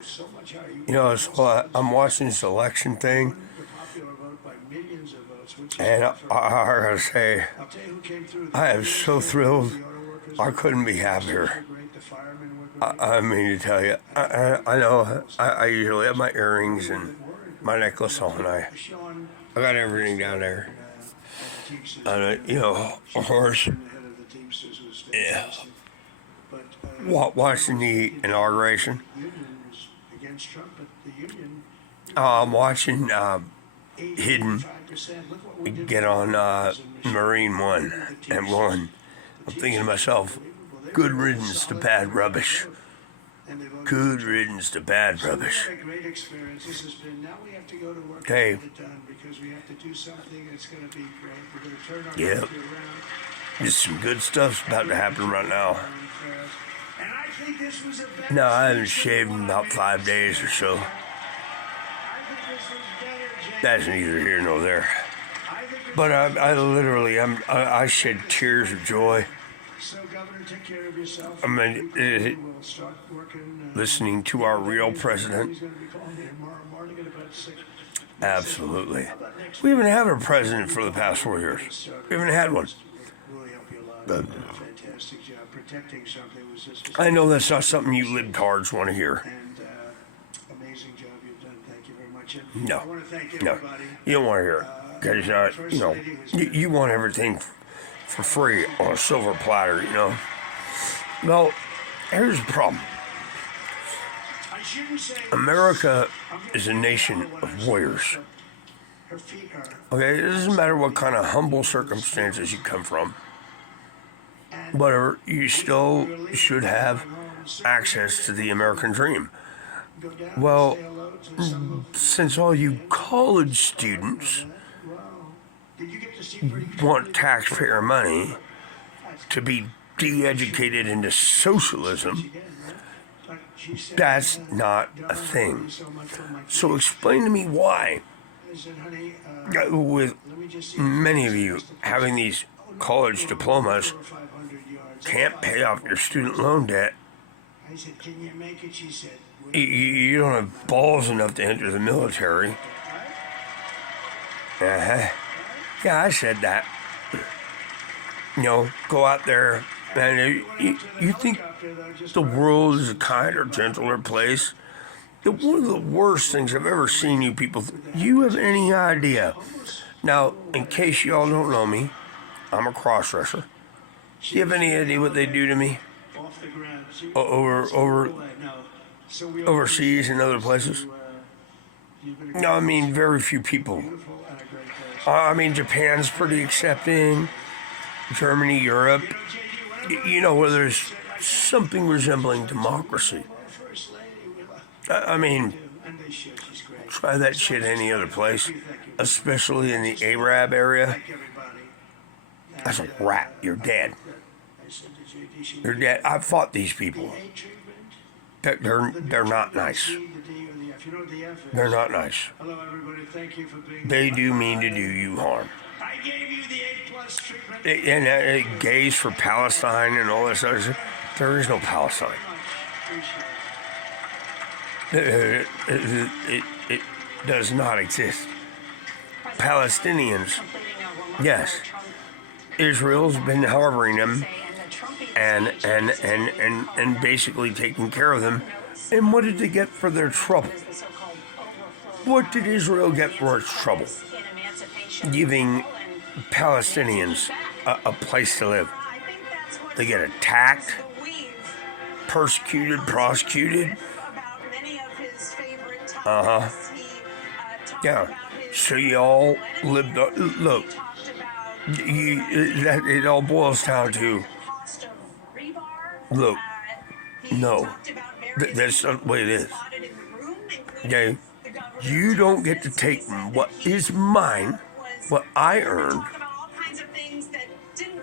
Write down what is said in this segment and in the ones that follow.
So I'm watching this election thing, and I gotta say, I am so thrilled. I couldn't be happier. I mean to tell you, I know I usually have my earrings and my necklace on. I got everything down there. A horse. Yeah. Watching the inauguration. I'm watching Hidden get on Marine One and one. I'm thinking to myself, good riddance to bad rubbish. Good riddance to bad rubbish. Okay. Yep. Just some good stuff's about to happen right now. No, I haven't shaved in about 5 days or so. That's neither here nor there. But I shed tears of joy. I mean, listening to our real president. Absolutely. We haven't had a president for the past 4 years. We haven't had one. But I know that's not something you libtards want to hear. No, you don't want to hear it because you want everything for free on a silver platter. Well, here's the problem. America is a nation of warriors. Okay, it doesn't matter what kind of humble circumstances you come from. But you still should have access to the American dream. Well, since all you college students want taxpayer money to be de-educated into socialism, that's not a thing. So explain to me why, with many of you having these college diplomas, can't pay off your student loan debt. You don't have balls enough to enter the military. Yeah, I said that. Go out there, and you think the world is a kinder, gentler place. One of the worst things I've ever seen you people, you have any idea. Now, in case y'all don't know me, I'm a cross-dresser. Do you have any idea what they do to me? Overseas and other places? No, I mean, very few people. I mean, Japan's pretty accepting. Germany, Europe. Where there's something resembling democracy. I mean, try that shit any other place, especially in the Arab area. That's a rat. You're dead. You're dead. I've fought these people. They're not nice. They're not nice. They do mean to do you harm. And gays for Palestine and all this other stuff. There is no Palestine. It does not exist. Palestinians, yes. Israel's been harboring them and basically taking care of them. And what did they get for their trouble? What did Israel get for its trouble? Giving Palestinians a place to live. They get attacked, persecuted, prosecuted. Yeah. So y'all lived. Look. It all boils down to, look, no, that's not the way it is. Okay, you don't get to take what is mine, what I earned.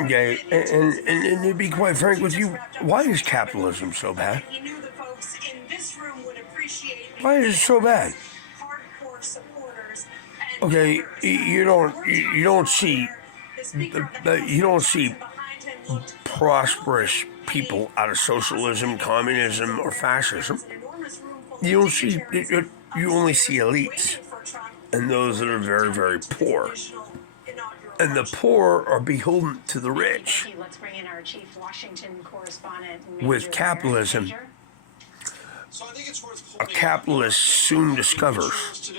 Okay, and to be quite frank with you, why is capitalism so bad? Why is it so bad? Okay, you don't see prosperous people out of socialism, communism, or fascism. You don't see, you only see elites and those that are very, very poor. And the poor are beholden to the rich. Let's bring in our chief Washington correspondent. With capitalism, a capitalist soon discovers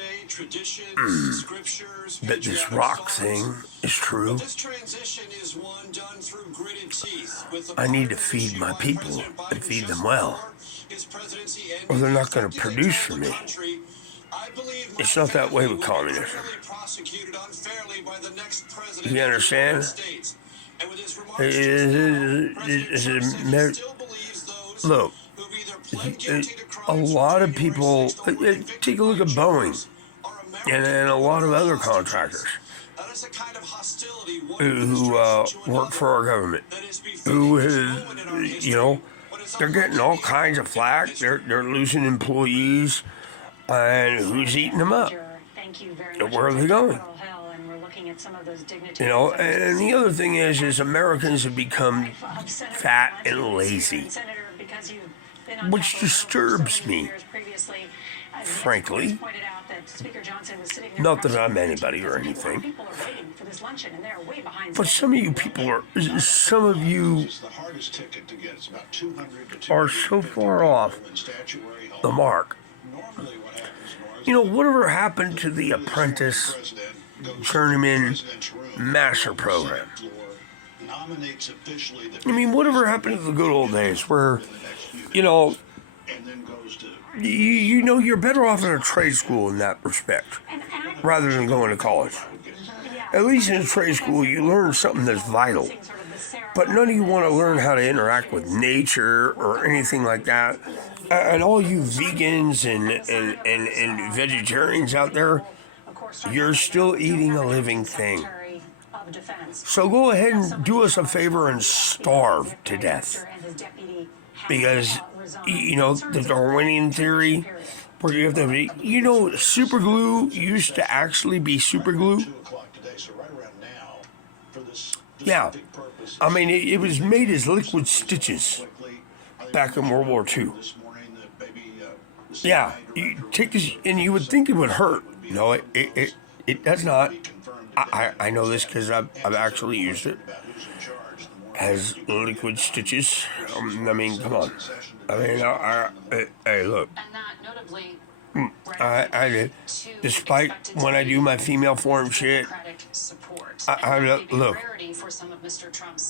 that this rock thing is true. I need to feed my people and feed them well, or they're not going to produce for me. It's not that way with communism. You understand? Look, a lot of people, take a look at Boeing and a lot of other contractors who work for our government, who is, they're getting all kinds of flack. They're losing employees, and who's eating them up? Where are they going? And the other thing is Americans have become fat and lazy, which disturbs me, frankly. Not that I'm anybody or anything, but some of you are so far off the mark. Whatever happened to the Apprentice Journeyman Master Program? Whatever happened to the good old days where, you're better off in a trade school in that respect rather than going to college. At least in a trade school, you learn something that's vital. But none of you want to learn how to interact with nature or anything like that. And all you vegans and vegetarians out there, you're still eating a living thing. So go ahead and do us a favor and starve to death. Because, the Darwinian theory, where you have to, super glue used to actually be super glue. Yeah. It was made as liquid stitches back in World War II. Yeah. You take this, and you would think it would hurt. No, it does not. I know this because I've actually used it as liquid stitches. Come on. Hey, look. I did. Despite when I do my female form shit, look,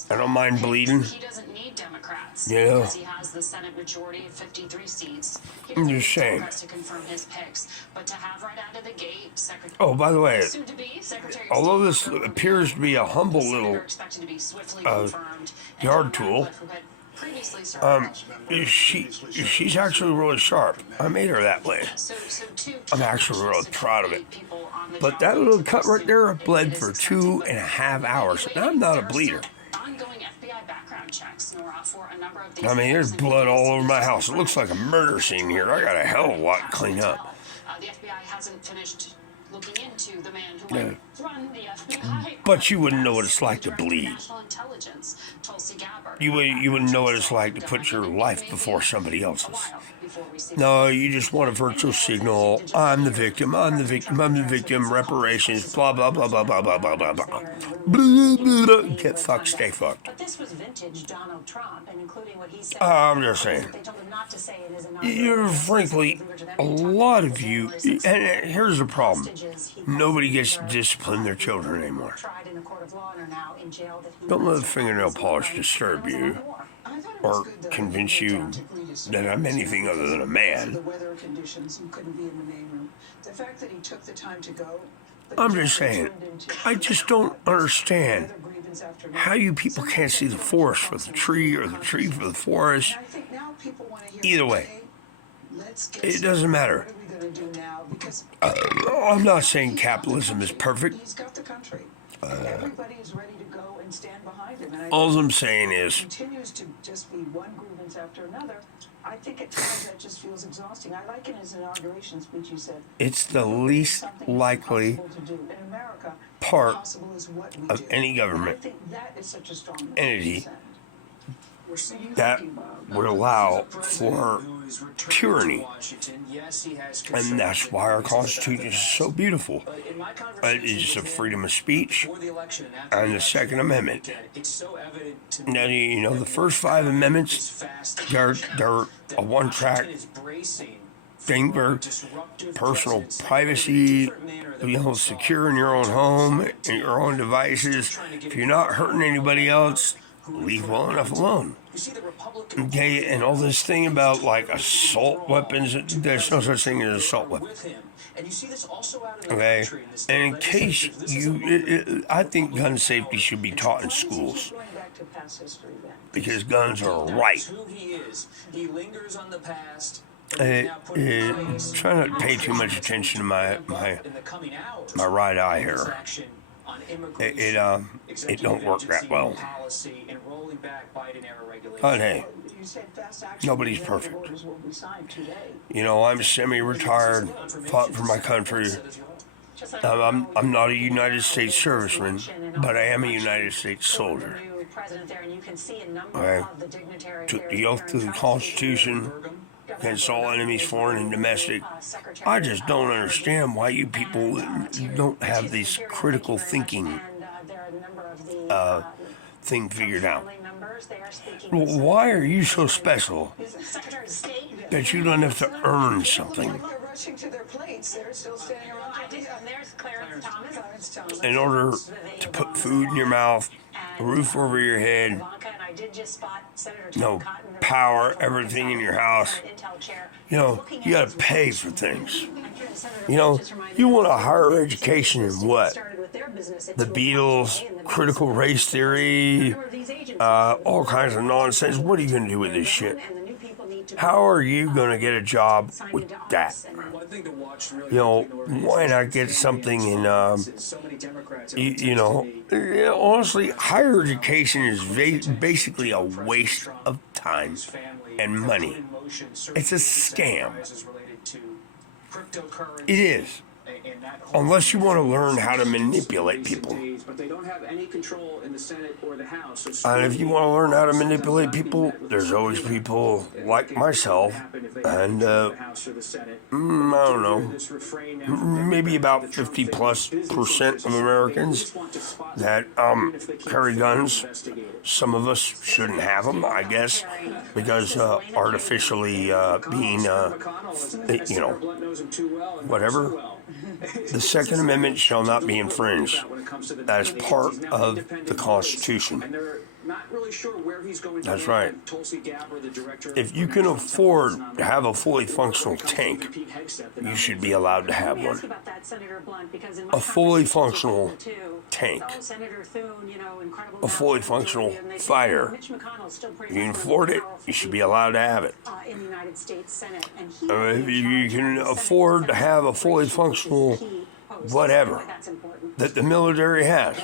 I don't mind bleeding. He doesn't need Democrats. Because he has the Senate majority of 53 seats. I'm just saying. To confirm his picks, but to have right out of the gate, oh, by the way, although this appears to be a humble little yard tool, she's actually really sharp. I made her that way. I'm actually really proud of it. But that little cut right there bled for 2.5 hours. And I'm not a bleeder. There's blood all over my house. It looks like a murder scene here. I got a hell of a lot to clean up. The FBI hasn't finished looking into the man who run the FBI. But you wouldn't know what it's like to bleed. You wouldn't know what it's like to put your life before somebody else's. No, you just want a virtual signal. I'm the victim, reparations, blah, blah, blah, blah, blah, blah, blah, blah, blah. Blah, blah, blah. Get fucked, stay fucked. But this was vintage Donald Trump, and including what he said. I'm just saying. You're frankly, a lot of you, and here's the problem. Nobody gets to discipline their children anymore. Don't let the fingernail polish disturb you or convince you that I'm anything other than a man. I'm just saying, I just don't understand how you people can't see the forest for the tree or the tree for the forest. Either way, it doesn't matter. I'm not saying capitalism is perfect. All I'm saying is, continues to just be one grievance after another. I think at times that just feels exhausting. I like in his inauguration speech, he said, it's the least likely part of any government entity that would allow for tyranny. And that's why our Constitution is so beautiful. It's the freedom of speech and the Second Amendment. Now, you know, the first 5 amendments, they're a one-track thing for personal privacy, you know, secure in your own home and your own devices. If you're not hurting anybody else, leave well enough alone. Okay, and all this thing about like assault weapons, there's no such thing as assault weapons. Okay, and in case I think gun safety should be taught in schools because guns are a right. Try not to pay too much attention to my right eye here. It don't work that well. But hey, nobody's perfect. You know, I'm semi-retired, fought for my country. I'm not a United States serviceman, but I am a United States soldier. I took the oath to the Constitution against all enemies, foreign and domestic. I just don't understand why you people don't have this critical thinking thing figured out. Why are you so special that you don't have to earn something in order to put food in your mouth, a roof over your head, no power, everything in your house? You know, you gotta pay for things. You know, you want a higher education in what? The Beatles, critical race theory, all kinds of nonsense. What are you gonna do with this shit? How are you gonna get a job with that? You know, why not get something in, you know, honestly, higher education is basically a waste of time and money. It's a scam. It is. Unless you want to learn how to manipulate people. And if you want to learn how to manipulate people, there's always people like myself, and I don't know, maybe about 50+% of Americans that carry guns. Some of us shouldn't have them, I guess, because artificially being, you know, whatever. The Second Amendment shall not be infringed. That is part of the Constitution. That's right. If you can afford to have a fully functional tank, you should be allowed to have one. A fully functional tank. A fully functional fighter. If you can afford it, you should be allowed to have it. If you can afford to have a fully functional whatever that the military has,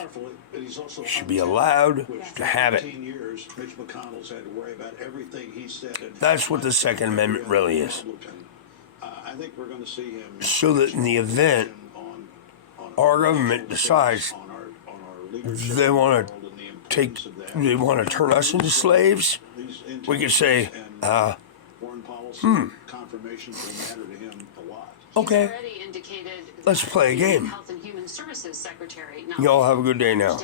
you should be allowed to have it. That's what the Second Amendment really is. So that in the event our government decides they want to turn us into slaves, we could say, okay, let's play a game. Y'all have a good day now.